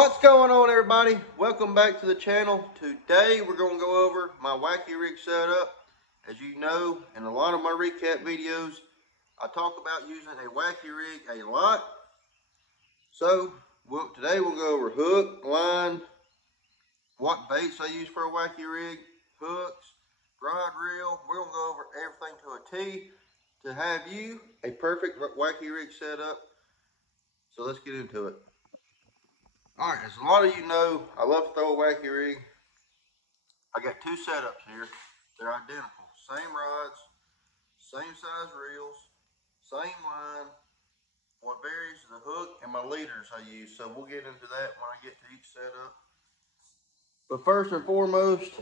What's going on, everybody? Welcome back to the channel. Today we're going to go over my wacky rig setup. As you know, in a lot of my recap videos, I talk about using a wacky rig a lot. So today we'll go over hook, line, what baits I use for a wacky rig, hooks, rod reel. We're going to go over everything to a T to have you a perfect wacky rig setup. So let's get into it. Alright, as a lot of you know, I love to throw a wacky rig. I got two setups here. They're identical. Same rods, same size reels, same line. What varies is the hook and my leaders I use. So we'll get into that when I get to each setup. But first and foremost,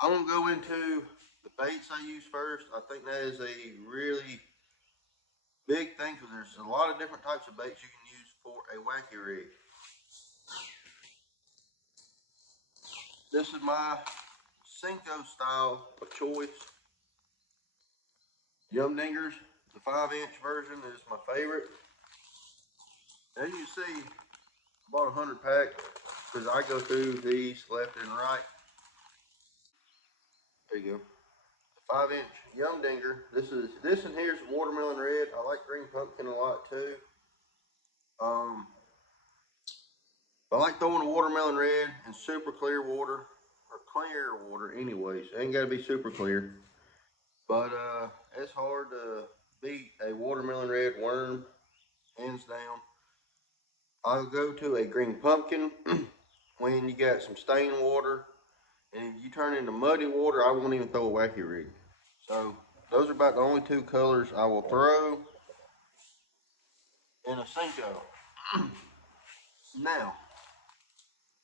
I'm going to go into the baits I use first. I think that is a really big thing because there's a lot of different types of baits you can use for a wacky rig. This is my Cinco style of choice. Yum Dingers, the 5-inch version is my favorite. As you see, I bought 100 pack because I go through these left and right. There you go. The 5-inch Yum Dinger. This in here is watermelon red. I like green pumpkin a lot too. I like throwing a watermelon red in super clear water, or clear water anyways. It ain't got to be super clear. But it's hard to beat a watermelon red worm, hands down. I'll go to a green pumpkin when you got some stained water, and if you turn into muddy water, I won't even throw a wacky rig. So those are about the only two colors I will throw in a Cinco. Now,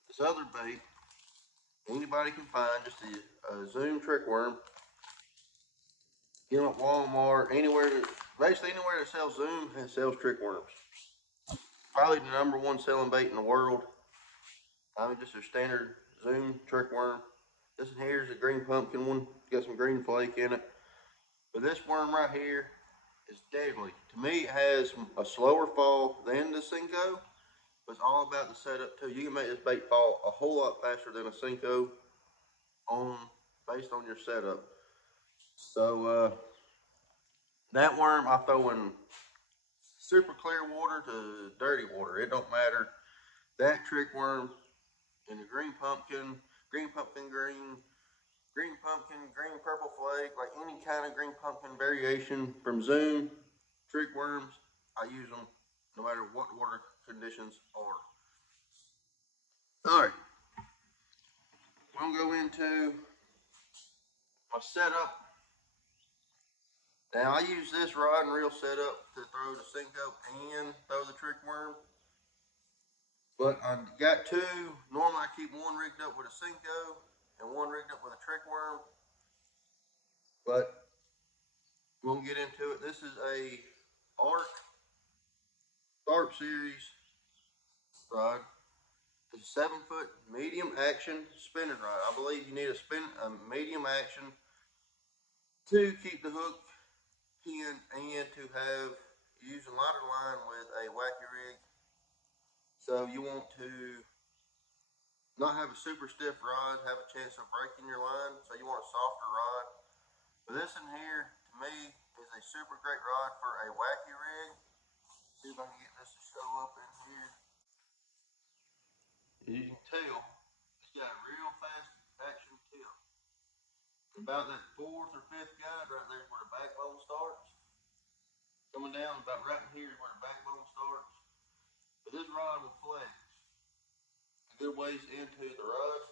this other bait, anybody can find, just a Zoom trick worm. Get them at Walmart, basically anywhere that sells Zoom and sells trick worms. Probably the #1 selling bait in the world. I mean, just a standard Zoom trick worm. This one here is a green pumpkin one. Got some green flake in it. But this worm right here is deadly. To me, it has a slower fall than the Cinco, but it's all about the setup too. You can make this bait fall a whole lot faster than a Cinco based on your setup. So that worm I throw in super clear water to dirty water. It don't matter. That trick worm in the green pumpkin, green purple flake, like any kind of green pumpkin variation from Zoom trick worms, I use them no matter what water conditions are. All right, we'll go into my setup. Now I use this rod and reel setup to throw the Cinco and throw the trick worm. But I got two. Normally I keep one rigged up with a Cinco and one rigged up with a trick worm. But we'll get into it. This is a Arc series rod. It's a 7-foot medium action spinning rod. I believe you need a medium action to keep the hook pinned and to use a lighter line with a wacky rig. So you want to not have a super stiff rod, have a chance of breaking your line. So you want a softer rod. But this in here, to me, is a super great rod for a wacky rig. See if I can get this to show up in here. As you can tell, it's got a real fast action tip. About that 4th or 5th guide right there is where the backbone starts. Coming down about right in here is where the backbone starts. But this rod will flex a good ways into the rod.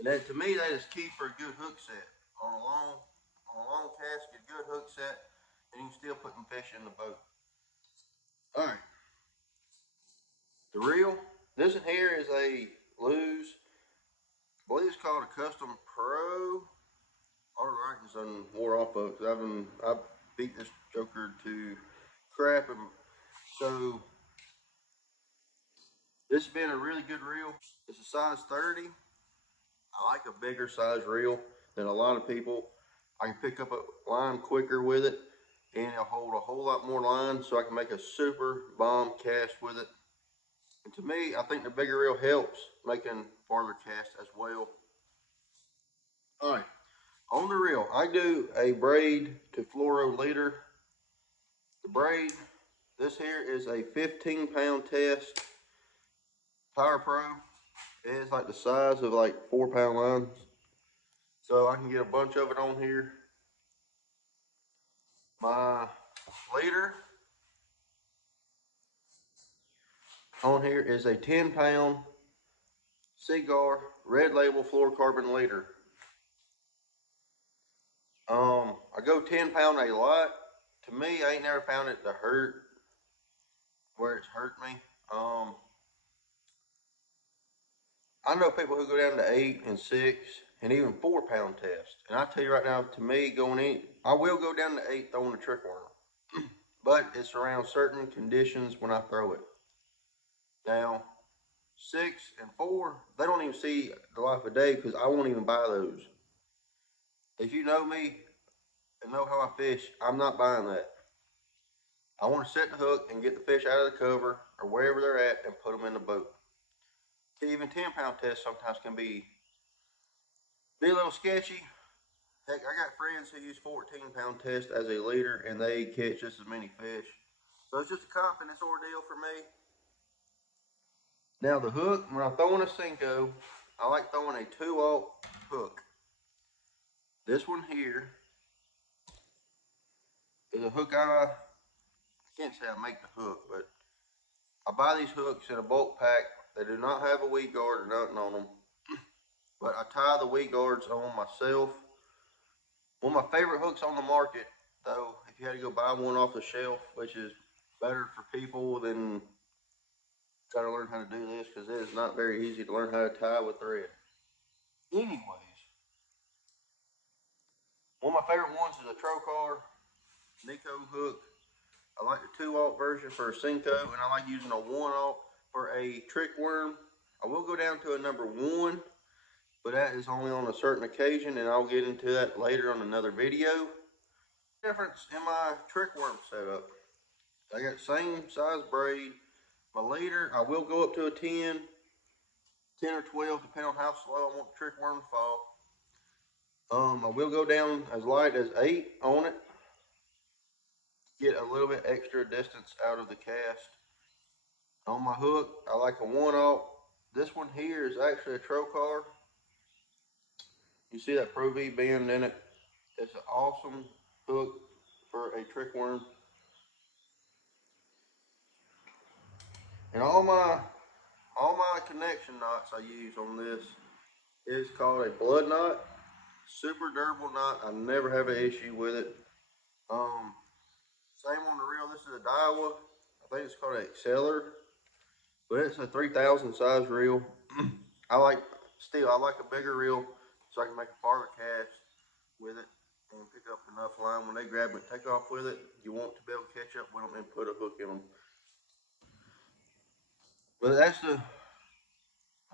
And that, to me, that is key for a good hook set. On a long cast, get a good hook set, and you can still put them fish in the boat. All right. The reel. This in here is a Lew's. I believe it's called a Custom Pro. All the writing's done wore off of it because I beat this joker to crap, and so this has been a really good reel. It's a size 30. I like a bigger size reel than a lot of people. I can pick up a line quicker with it, and it'll hold a whole lot more line, so I can make a super bomb cast with it. And to me, I think the bigger reel helps making farther casts as well. All right, on the reel, I do a braid to fluoro leader. The braid, this here is a 15-pound test Power Pro. It's like the size of like 4-pound lines. So I can get a bunch of it on here. My leader on here is a 10-pound Cigar Red Label fluorocarbon leader. I go 10-pound a lot. To me, I ain't never found it to hurt where it's hurt me. I know people who go down to 8 and 6 and even 4-pound test. And I tell you right now, to me, going in, I will go down to 8 throwing a trick worm. But it's around certain conditions when I throw it. Now, 6 and 4, they don't even see the light of day because I won't even buy those. If you know me and know how I fish, I'm not buying that. I want to set the hook and get the fish out of the cover or wherever they're at and put them in the boat. Even 10-pound tests sometimes can be a little sketchy. Heck, I got friends who use 14-pound test as a leader and they catch just as many fish. So it's just a confidence ordeal for me. Now the hook, when I'm throwing a Cinco, I like throwing a 2/0 hook. This one here is a hook I can't say I make the hook, but I buy these hooks in a bulk pack. They do not have a weed guard or nothing on them, but I tie the weed guards on myself. One of my favorite hooks on the market, though, if you had to go buy one off the shelf, which is better for people than try to learn how to do this because it is not very easy to learn how to tie with thread. Anyways, one of my favorite ones is a Trocar Nico hook. I like the 2/0 version for a Cinco, and I like using a 1/0 for a trick worm. I will go down to a number 1, but that is only on a certain occasion, and I'll get into that later on another video. Difference in my trick worm setup. I got same size braid. My leader, I will go up to a 10 or 12, depending on how slow I want the trick worm to fall. I will go down as light as 8 on it. Get a little bit extra distance out of the cast. On my hook, I like a 1/0. This one here is actually a Trocar. You see that Pro V bend in it. It's an awesome hook for a trick worm. And all my connection knots I use on this is called a blood knot. Super durable knot. I never have an issue with it. Same on the reel. This is a Daiwa. I think it's called an Exceller, but it's a 3,000 size reel. I like a bigger reel so I can make a farther cast with it and pick up enough line when they grab it and take off with it. You want to be able to catch up with them and put a hook in them. But that's the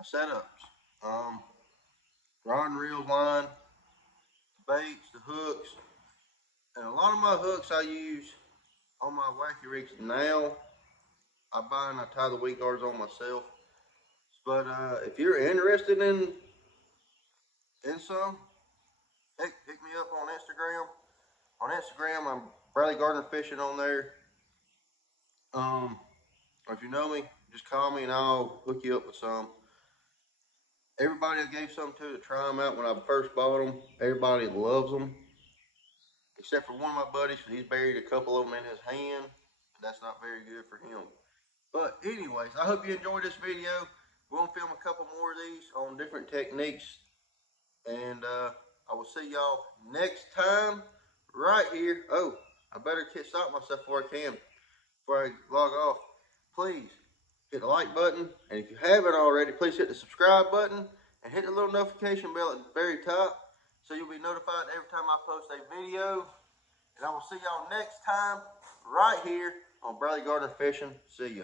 setups. Rod and reel line, the baits, the hooks, and a lot of my hooks I use on my wacky rigs now. I buy and I tie the weed guards on myself. But if you're interested in some, hit me up on Instagram. On Instagram, I'm Bradley Gardner Fishing on there. Or if you know me, just call me and I'll hook you up with some. Everybody I gave some to try them out when I first bought them, everybody loves them. Except for one of my buddies, he's buried a couple of them in his hand. And that's not very good for him. But anyways, I hope you enjoyed this video. We're going to film a couple more of these on different techniques. And I will see y'all next time right here. Oh, I better stop myself before I log off. Please hit the like button. And if you haven't already, please hit the subscribe button and hit the little notification bell at the very top so you'll be notified every time I post a video. And I will see y'all next time right here on Bradley Gardner Fishing. See ya.